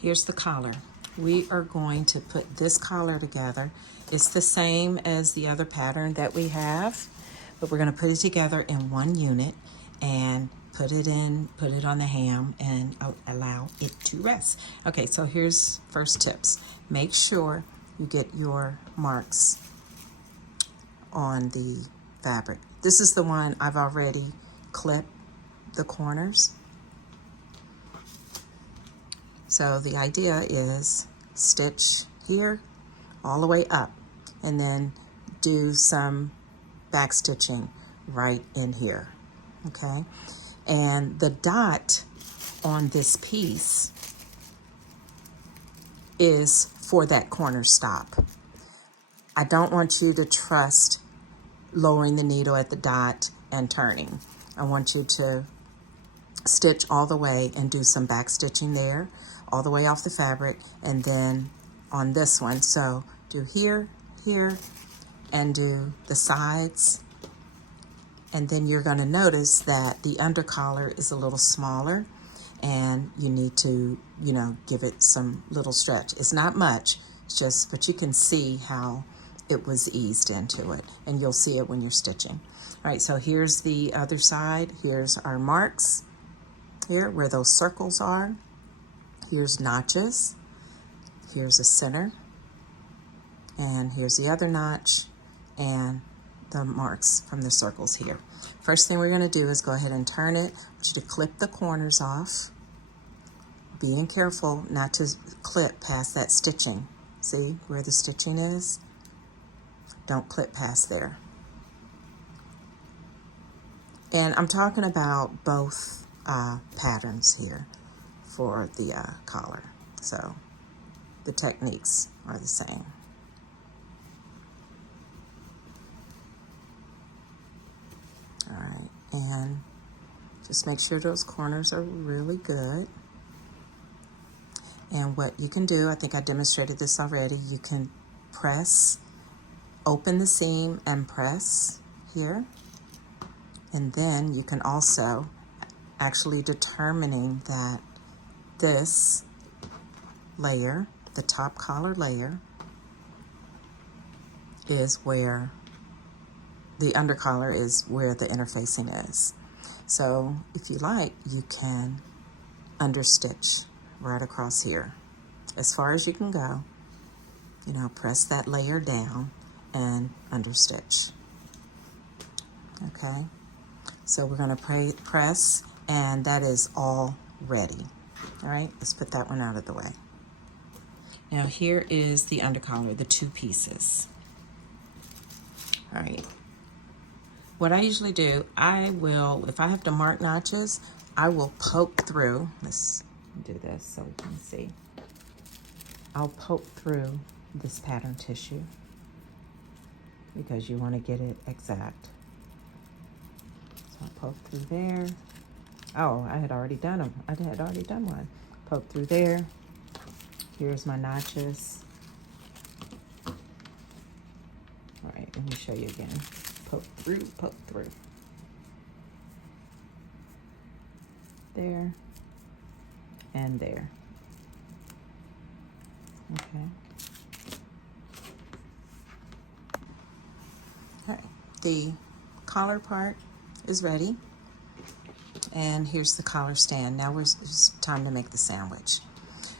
here's the collar. We are going to put this collar together. It's the same as the other pattern that we have, but we're going to put it together in one unit and put it on the ham and allow it to rest. Okay, so here's first tips. Make sure you get your marks on the fabric. This is the one I've already clipped the corners. So the idea is stitch here all the way up and then do some back stitching right in here, okay? And the dot on this piece is for that corner stop. I don't want you to trust lowering the needle at the dot and turning. I want you to stitch all the way and do some back stitching there, all the way off the fabric, and then on this one. So do here, here, and do the sides. And then you're going to notice that the under collar is a little smaller and you need to, give it some little stretch. It's not much, it's just, but you can see how it was eased into it, and you'll see it when you're stitching. All right, so here's the other side. Here's our marks here where those circles are. Here's notches. Here's a center. And here's the other notch and the marks from the circles here. First thing we're going to do is go ahead and turn it. I want you to clip the corners off. Being careful not to clip past that stitching. See where the stitching is? Don't clip past there. And I'm talking about both patterns here for the collar. So the techniques are the same. All right, and just make sure those corners are really good. And what you can do, I think I demonstrated this already, you can press, open the seam and press here. And then you can also actually determining that this layer, the top collar layer, is where the under collar is where the interfacing is. So if you like, you can understitch right across here. As far as you can go, press that layer down and understitch. Okay, so we're gonna press, and that is all ready. All right, let's put that one out of the way. Now here is the under collar, the two pieces. All right. What I usually do, if I have to mark notches, I will poke through. Let's do this so we can see. I'll poke through this pattern tissue because you want to get it exact. So I'll poke through there. Oh, I had already done them. I had already done one. Poke through there. Here's my notches. All right, let me show you again. Poke through, poke through. There and there. Okay. All right, the collar part is ready. And here's the collar stand. Now it's time to make the sandwich.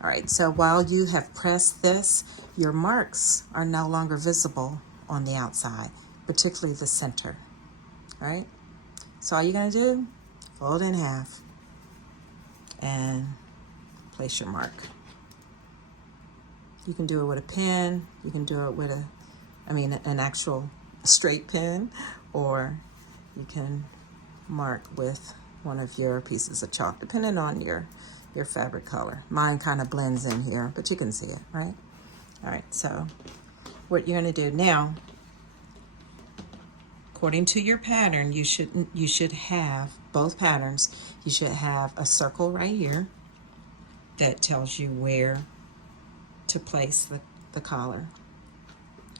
All right, so while you have pressed this, your marks are no longer visible on the outside, particularly the center. All right, so all you're gonna do, fold in half and place your mark. You can do it with a pen, you can do it with an actual straight pen, or you can mark with one of your pieces of chalk, depending on your fabric color. Mine kind of blends in here, but you can see it, right? All right, so what you're gonna do now, according to your pattern, you should have, both patterns, you should have a circle right here that tells you where to place the collar,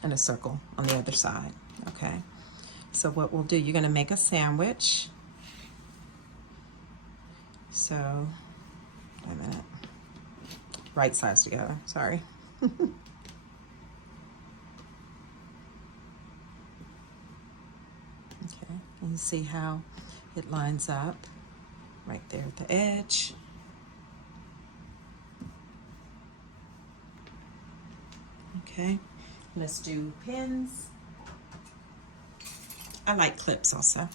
and a circle on the other side, okay? So what we'll do, you're gonna make a sandwich. So, wait a minute. right sides together, sorry. Okay, you see how it lines up right there at the edge. Okay, let's do pins. I like clips also.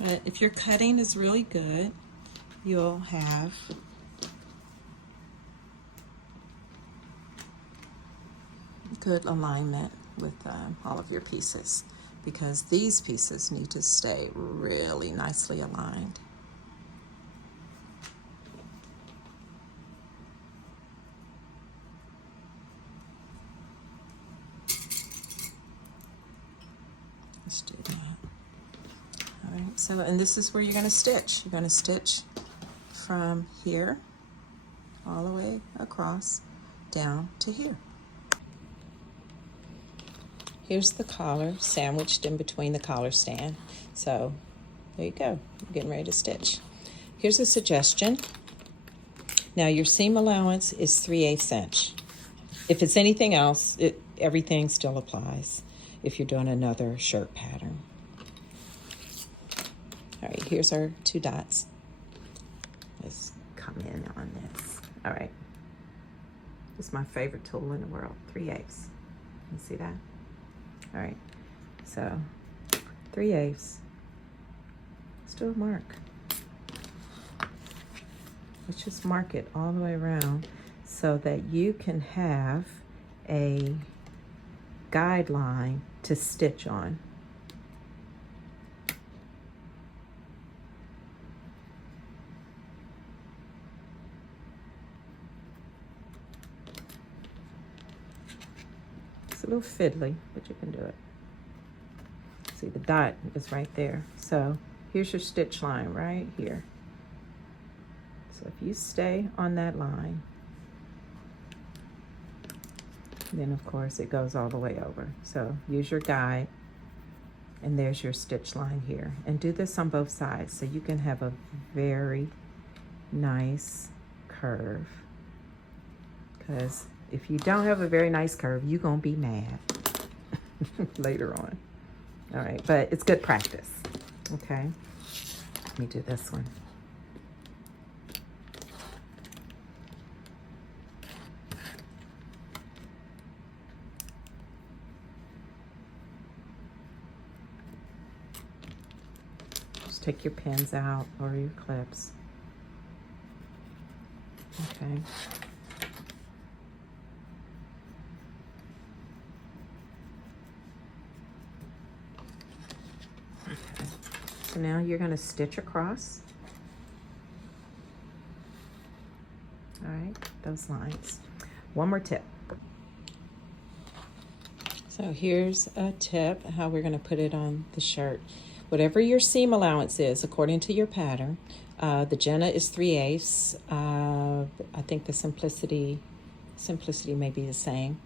But if your cutting is really good, you'll have good alignment with all of your pieces, because these pieces need to stay really nicely aligned. Let's do that. All right, so, and this is where you're going to stitch. You're going to stitch from here all the way across down to here. Here's the collar sandwiched in between the collar stand. So there you go, you're getting ready to stitch. Here's a suggestion. Now your seam allowance is 3/8 inch. If it's anything else, everything still applies if you're doing another shirt pattern. All right, here's our 2 dots. Let's come in on this. All right, this is my favorite tool in the world, 3/8. You see that? All right, so 3/8. Let's do a mark. Let's just mark it all the way around so that you can have a guideline to stitch on. It's a little fiddly, but you can do it. See, the dot is right there. So here's your stitch line right here. So if you stay on that line, then of course it goes all the way over. So use your guide, and there's your stitch line here. And do this on both sides so you can have a very nice curve. Because if you don't have a very nice curve, you're gonna be mad later on. All right, but it's good practice. Okay, let me do this one. Just take your pins out or your clips. Okay. So now you're going to stitch across. All right, those lines. One more tip. So here's a tip how we're going to put it on the shirt. Whatever your seam allowance is, according to your pattern, the Jenna is 3/8. I think the simplicity may be the same.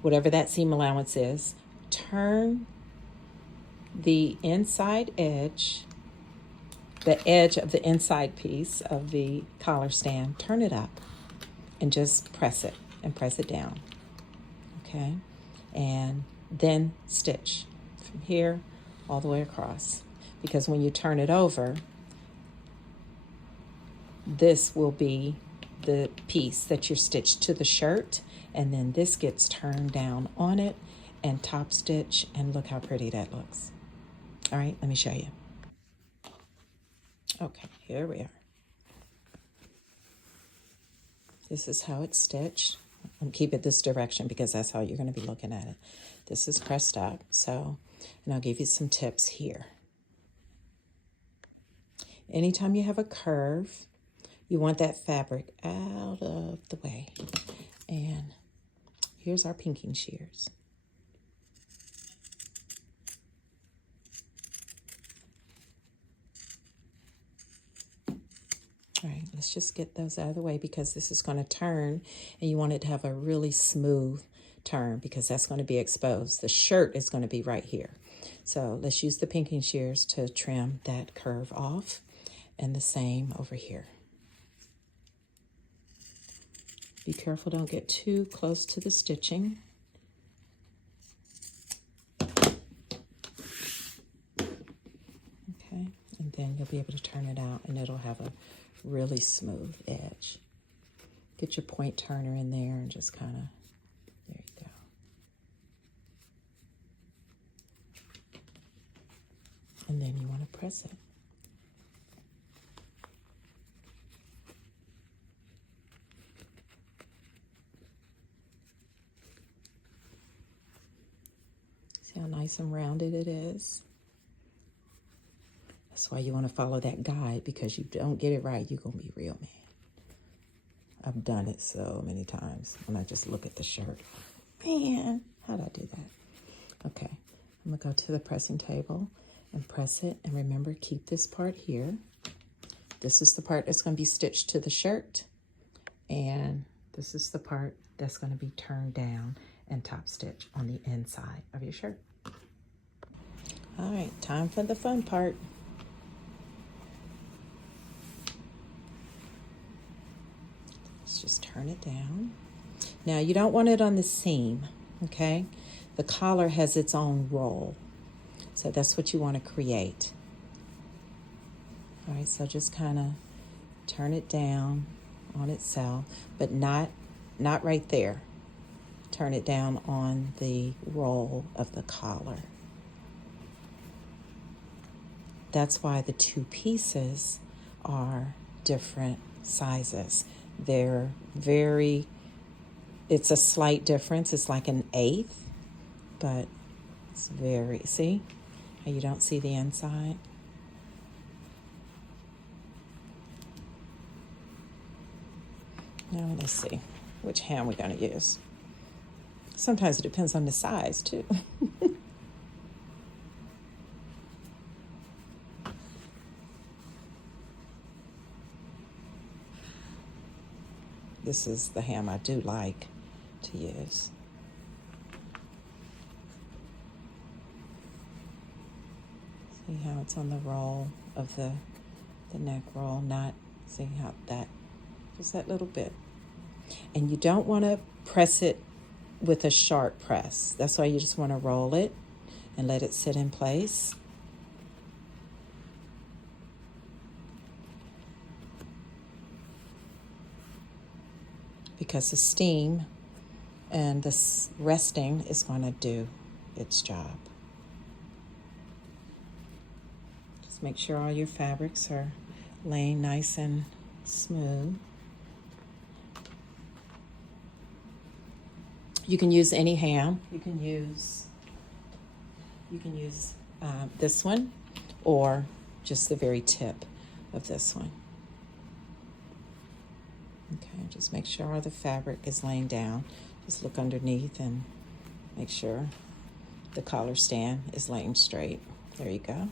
Whatever that seam allowance is, turn the inside edge, the edge of the inside piece of the collar stand, turn it up and just press it and press it down. Okay, and then stitch from here all the way across, because when you turn it over, this will be the piece that you're stitched to the shirt, and then this gets turned down on it and top stitch, and look how pretty that looks. All right, let me show you. Okay, here we are. This is how it's stitched. I'm keep it this direction because that's how you're going to be looking at it. This is pressed up, so, and I'll give you some tips here. Anytime you have a curve, you want that fabric out of the way. And here's our pinking shears. All right, let's just get those out of the way because this is going to turn and you want it to have a really smooth turn because that's going to be exposed. The shirt is going to be right here. So let's use the pinking shears to trim that curve off, and the same over here. Be careful, don't get too close to the stitching. Okay, and then you'll be able to turn it out and it'll have a really smooth edge. Get your point turner in there and just kind of, there you go. And then you want to press it. See how nice and rounded it is? That's why you want to follow that guide, because you don't get it right, you're going to be real mad. I've done it so many times when I just look at the shirt. Man, how'd I do that? Okay, I'm going to go to the pressing table and press it. And remember, keep this part here. This is the part that's going to be stitched to the shirt. And this is the part that's going to be turned down and top stitch on the inside of your shirt. All right, time for the fun part. Let's just turn it down. Now, you don't want it on the seam, okay? The collar has its own roll. So that's what you want to create. All right, so just kind of turn it down on itself, but not right there. Turn it down on the roll of the collar. That's why the two pieces are different sizes. They're it's a slight difference. It's like an eighth, but it's see how you don't see the inside? Now let's see which hand we're going to use. Sometimes it depends on the size too. This is the ham I do like to use. See how it's on the roll of the neck roll, not see how that, just that little bit. And you don't want to press it with a sharp press. That's why you just want to roll it and let it sit in place. Because the steam and the resting is going to do its job. Just make sure all your fabrics are laying nice and smooth. You can use any ham. You can use this one, or just the very tip of this one. Okay, just make sure all the fabric is laying down. Just look underneath and make sure the collar stand is laying straight. There you go.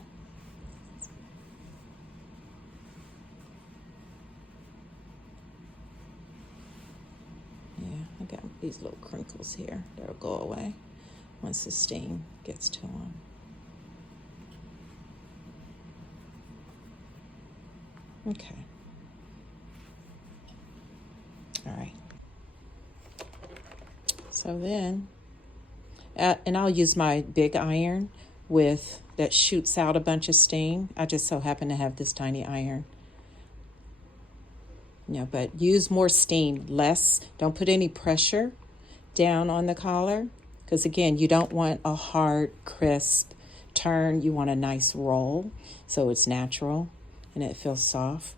Yeah, I got these little crinkles here. They'll go away once the steam gets to them. Okay. All right. So then, and I'll use my big iron that shoots out a bunch of steam. I just so happen to have this tiny iron. But use more steam, less. Don't put any pressure down on the collar, because again, you don't want a hard, crisp turn. You want a nice roll, so it's natural and it feels soft.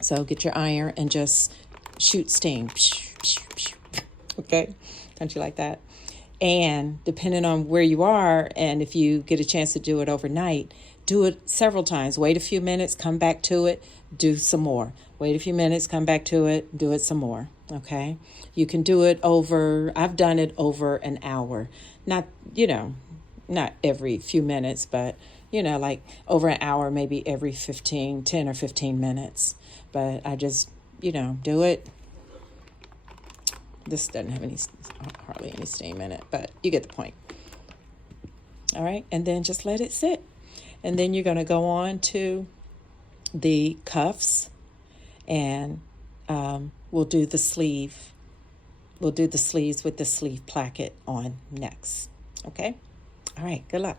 So get your iron and just shoot steam. Okay, don't you like that? And depending on where you are, and if you get a chance to do it overnight, do it several times. Wait a few minutes, come back to it, do some more. Wait a few minutes, come back to it, do it some more. Okay, you can do it I've done it over an hour. Not every few minutes, but like over an hour, maybe every 10 or 15 minutes. but I just, do it. This doesn't have hardly any steam in it, but you get the point. All right, and then just let it sit. And then you're going to go on to the cuffs, and we'll do the sleeve. We'll do the sleeves with the sleeve placket on next. Okay? All right, good luck.